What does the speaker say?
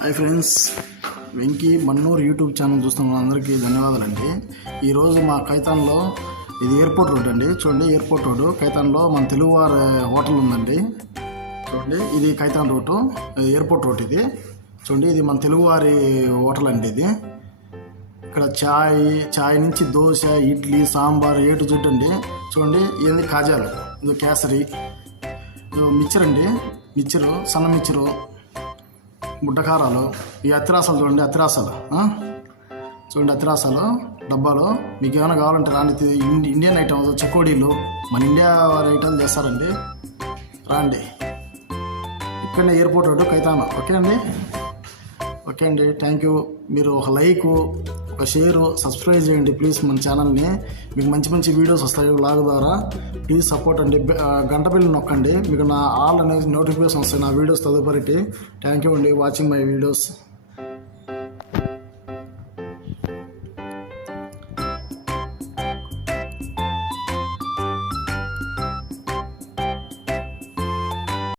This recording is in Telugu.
Hi friends, Venky Mannur YouTube channel చూస్తున్న అందరికీ ధన్యవాదాలండి. ఈరోజు మా కైతాన్లో ఇది ఎయిర్పోర్ట్ రోడ్ అండి. చూడండి, ఎయిర్పోర్ట్ రోడ్డు కైతాన్లో మన తెలుగువారి హోటల్ ఉందండి. చూడండి, ఇది కైతాన్ రోడ్డు, ఎయిర్పోర్ట్ రోడ్ ఇది. చూడండి, ఇది మన తెలుగువారి హోటల్ అండి. ఇది ఇక్కడ చాయ్ నుంచి దోశ, ఇడ్లీ, సాంబార్, ఏటు జుట్టు అండి. చూడండి, ఇది కాజాలు, ఇది కేసరి, మిక్చర్ అండి, మిక్చరు, సన్న మిక్చరు, గుడ్డకారాలు, ఈ అత్తిరాసాలు చూడండి, అత్తిరాసాలు చూడండి, అత్తిరాసాలు డబ్బాలు. మీకు ఏమైనా కావాలంటే రాండి. ఇండియన్ ఐటమ్స్, చెకోడీలు, మన ఇండియా వారి ఐటమ్స్ చేస్తారండి. రాండి, ఇక్కడనే ఎయిర్పోర్ట్ రోడ్డు కైతాన్. ఓకే అండి, థ్యాంక్ యూ. మీరు ఒక లైక్, ఒక షేరు, సబ్స్క్రైబ్ చేయండి ప్లీజ్ మన ఛానల్ని. మీకు మంచి మంచి వీడియోస్ వస్తాయి వ్లాగ్ ద్వారా. ప్లీజ్ సపోర్ట్ అండి. గంట బిల్లు నొక్కండి, మీకు నా ఆల్ అనేది నోటిఫికేషన్ వస్తాయి నా వీడియోస్ తదుపరికి. థ్యాంక్ యూ అండి వాచింగ్ మై వీడియోస్.